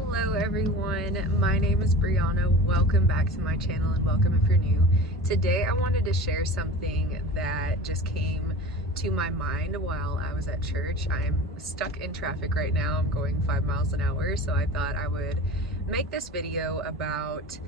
Hello everyone, my name is Brianna. Welcome back to my channel and welcome if you're new. Today I wanted to share something that just came to my mind while I was at church. I'm stuck in traffic right now. I'm going 5 miles an hour, so I thought I would make this video about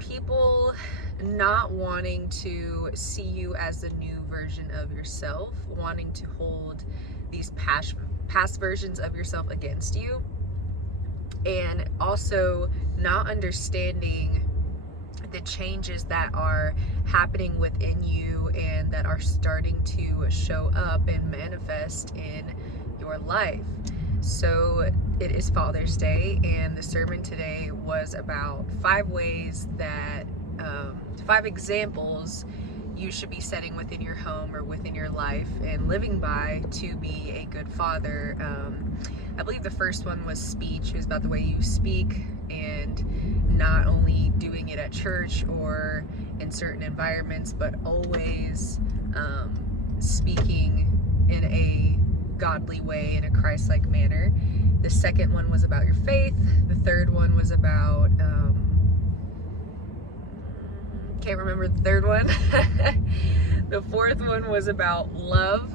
people not wanting to see you as a new version of yourself, wanting to hold these past versions of yourself against you, and also not understanding the changes that are happening within you and that are starting to show up and manifest in your life. So it is Father's Day, and the sermon today was about 5 ways that 5 examples you should be setting within your home or within your life and living by to be a good father. I believe the first one was speech. It was about the way you speak, and not only doing it at church or in certain environments, but always speaking in a godly way, in a Christ-like manner. The second one was about your faith. The third one was about can't remember the third one. The fourth one was about love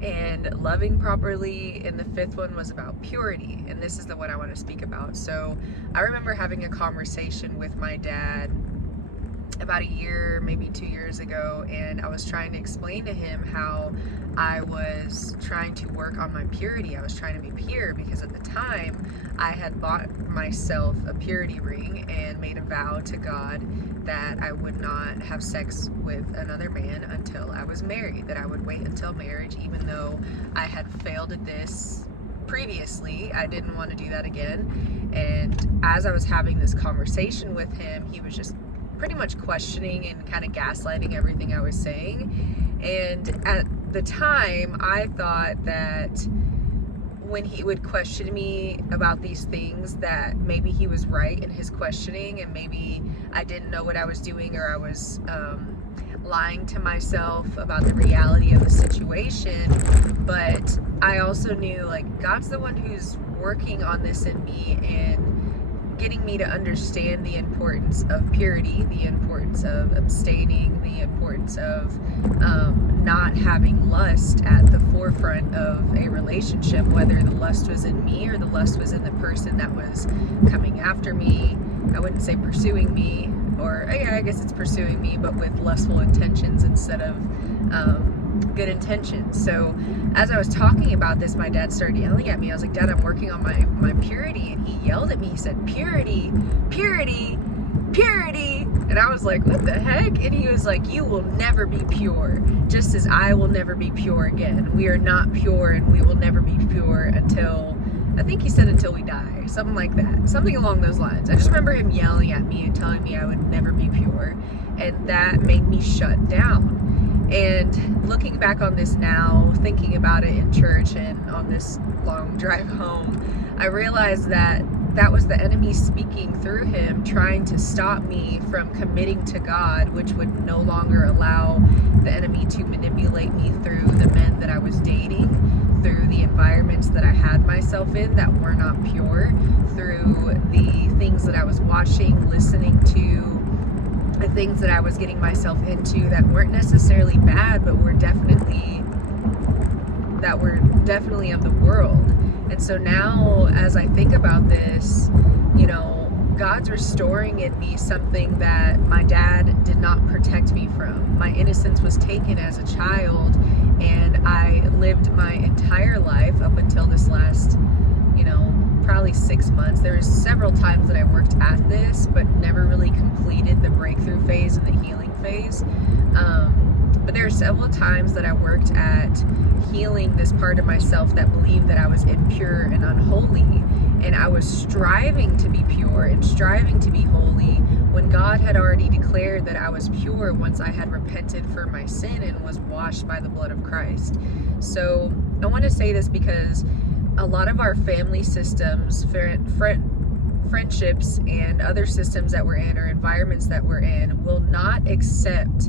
and loving properly, and the fifth one was about purity, and this is the one I want to speak about. So I remember having a conversation with my dad about a year, maybe 2 years ago, and I was trying to explain to him how I was trying to work on my purity. I was trying to be pure because at the time I had bought myself a purity ring and made a vow to God that I would not have sex with another man until I was married, that I would wait until marriage, even though I had failed at this previously. I didn't want to do that again. And as I was having this conversation with him, he was just pretty much questioning and kind of gaslighting everything I was saying. And at the time, I thought that when he would question me about these things, that maybe he was right in his questioning, and maybe I didn't know what I was doing, or I was lying to myself about the reality of the situation. But I also knew, like, God's the one who's working on this in me and getting me to understand the importance of purity, the importance of abstaining, the importance of not having lust at the forefront of a relationship, whether the lust was in me or the lust was in the person that was coming after me. I wouldn't say pursuing me, or yeah, I guess it's pursuing me, but with lustful intentions instead of good intentions. So as I was talking about this, my dad started yelling at me. I was like, Dad, I'm working on my purity. And he yelled at me. He said, purity, purity, purity. And I was like, what the heck? And he was like, you will never be pure, just as I will never be pure again. We are not pure, and we will never be pure until, I think he said, until we die, something like that, something along those lines. I just remember him yelling at me and telling me I would never be pure, and that made me shut down. And looking back on this now, thinking about it in church and on this long drive home, I realized that that was the enemy speaking through him, trying to stop me from committing to God, which would no longer allow the enemy to manipulate me through the men that I was dating, through the environments that I had myself in that were not pure, through the things that I was watching, listening to, the things that I was getting myself into that weren't necessarily bad, but were definitely of the world. And so now, as I think about this, you know, God's restoring in me something that my dad did not protect me from. My innocence was taken as a child, and I lived my entire life up until this last, probably 6 months. There was several times that I worked at this, but never really completed the breakthrough phase and the healing phase. But there are several times that I worked at healing this part of myself that believed that I was impure and unholy, and I was striving to be pure and striving to be holy when God had already declared that I was pure once I had repented for my sin and was washed by the blood of Christ. So I want to say this because a lot of our family systems, friendships, and other systems that we're in, or environments that we're in, will not accept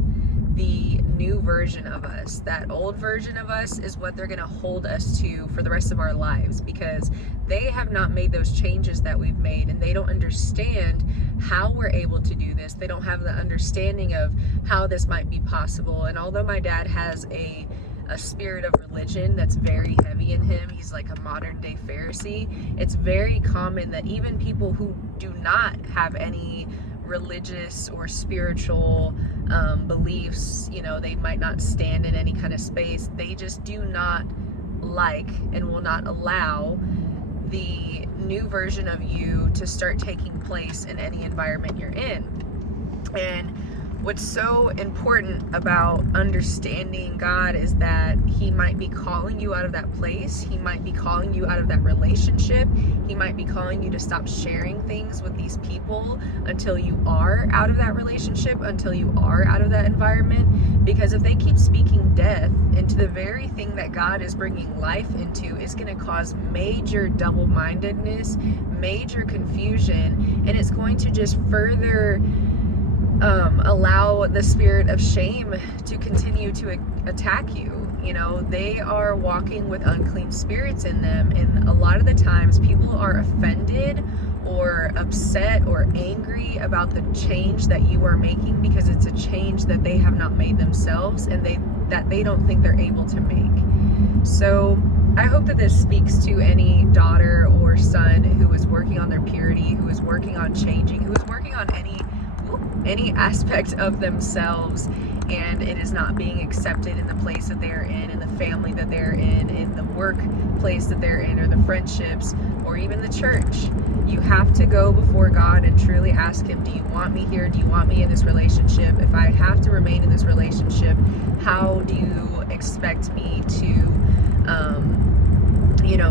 the new version of us. That old version of us is what they're going to hold us to for the rest of our lives, because they have not made those changes that we've made, and they don't understand how we're able to do this. They don't have the understanding of how this might be possible. And although my dad has a spirit of religion that's very heavy in him, he's like a modern day Pharisee, it's very common that even people who do not have any religious or spiritual beliefs, you know, they might not stand in any kind of space, they just do not like and will not allow the new version of you to start taking place in any environment you're in. And what's so important about understanding God is that He might be calling you out of that place. He might be calling you out of that relationship. He might be calling you to stop sharing things with these people until you are out of that relationship, until you are out of that environment. Because if they keep speaking death into the very thing that God is bringing life into, it's going to cause major double-mindedness, major confusion, and it's going to just further allow the spirit of shame to continue to attack you. You know, they are walking with unclean spirits in them, and a lot of the times people are offended or upset or angry about the change that you are making, because it's a change that they have not made themselves, and they don't think they're able to make. So I hope that this speaks to any daughter or son who is working on their purity, who is working on changing, who is working on any aspect of themselves, and it is not being accepted in the place that they're in the family that they're in the workplace that they're in, or the friendships, or even the church. You have to go before God and truly ask Him, do you want me here? Do you want me in this relationship? If I have to remain in this relationship, how do you expect me to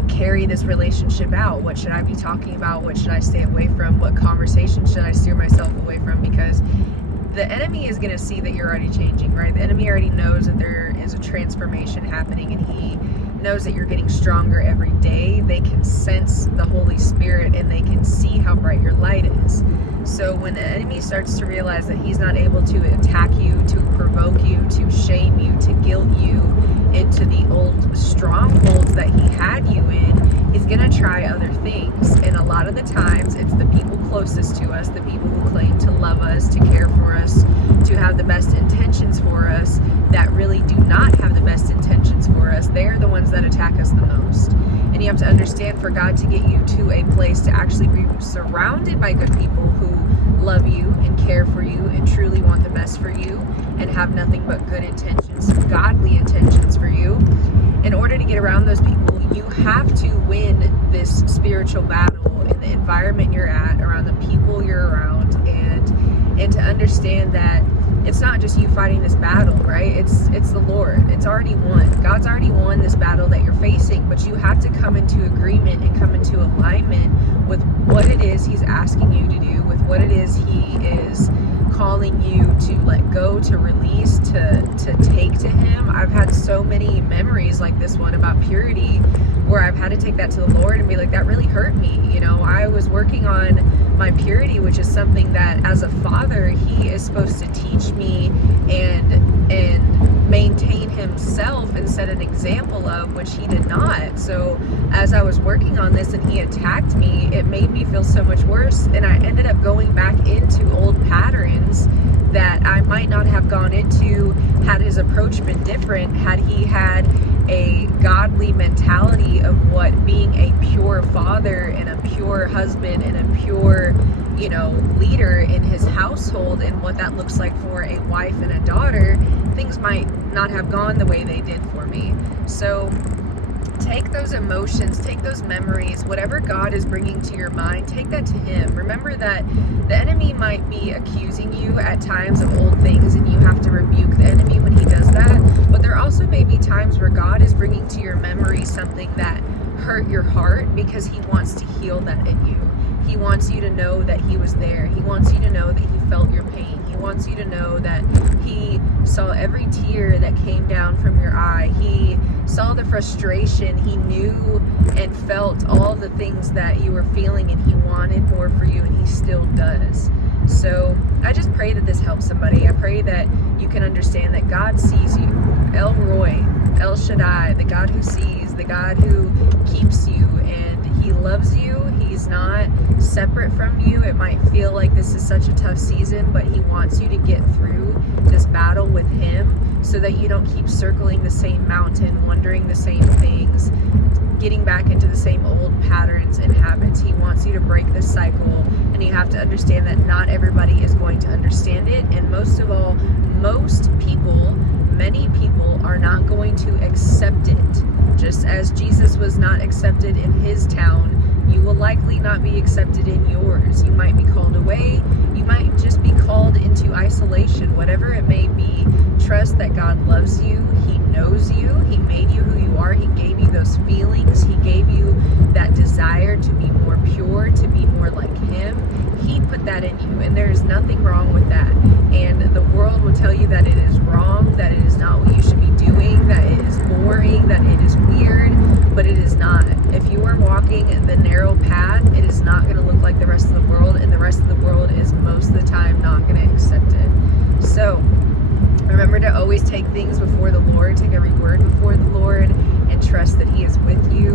carry this relationship out? What should I be talking about? What should I stay away from? What conversation should I steer myself away from? Because the enemy is going to see that you're already changing, right? The enemy already knows that there is a transformation happening, and he knows that you're getting stronger every day. They can sense the Holy Spirit, and they can see how bright your light is. So when the enemy starts to realize that he's not able to attack you, to provoke you, to shame you, to guilt you into the old strongholds that he had you in, he's going to try other things. And a lot of the times it's the people closest to us, the people who claim to love us, to care for us, to have the best intentions for us, that really do not have the best intentions for us. They're the ones that attack us the most. And you have to understand, for God to get you to a place to actually be surrounded by good people who love you and care for you and truly want the best for you and have nothing but good intentions, godly intentions for you. In order to get around those people, you have to win this spiritual battle in the environment you're at, around the people you're around, and to understand that it's not just you fighting this battle, right? It's the Lord. It's already won. God's already won this battle that you're facing, but you have to come into agreement and come into alignment with what it is He's asking you to do, with what it is He is calling you to let go, to release, to take to Him. I've had so many memories like this one about purity, where I've had to take that to the Lord and be like, that really hurt me. You know, I was working on my purity, which is something that as a father, He is supposed to teach me and maintain Himself and set an example of, which He did not. So as I was working on this and He attacked me, it made me feel so much worse, and I ended up going back into old patterns that I might not have gone into had His approach been different, had He had a godly mentality of what being a pure father and a pure husband and a pure, leader in his household, and what that looks like for a wife and a daughter. Things might not have gone the way they did for me. So take those emotions, take those memories, whatever God is bringing to your mind, take that to Him. Remember that the enemy might be accusing you at times of old things, and you have to rebuke the enemy when he does that. But there also may be times where God is bringing to your memory something that hurt your heart, because He wants to heal that in you. He wants you to know that He was there. He wants you to know that He felt your pain. He wants you to know that He saw every tear that came down from your eye. He saw the frustration. He knew and felt all the things that you were feeling, and He wanted more for you, and He still does. So I just pray that this helps somebody. I pray that you can understand that God sees you. El Roy, El Shaddai, the God who sees, the God who keeps you, and He loves you. He's not separate from you. It might feel like this is such a tough season, but He wants you to get through this battle with Him so that you don't keep circling the same mountain, wondering the same things, getting back into the same old patterns and habits. He wants you to break this cycle, and you have to understand that not everybody is going to understand it, and most of all, many people are not going to accept it. Just as Jesus was not accepted in His town, you will likely not be accepted in yours. You might be called away. You might just be called into isolation. Whatever it may be, trust that God loves you. He knows you. He made you who you are. He gave you those feelings. He gave you that desire to be more pure, to be more like Him. He put that in you, and there is nothing wrong with that. And the world will tell you that it is wrong, that it is not what you should be doing, that it is boring, that it is weird, but it is not. If you are walking the narrow path, it is not going to look like the rest of the world, and the rest of the world is most of the time not going to accept it. So remember to always take things before the Lord, take every word before the Lord, and trust that He is with you.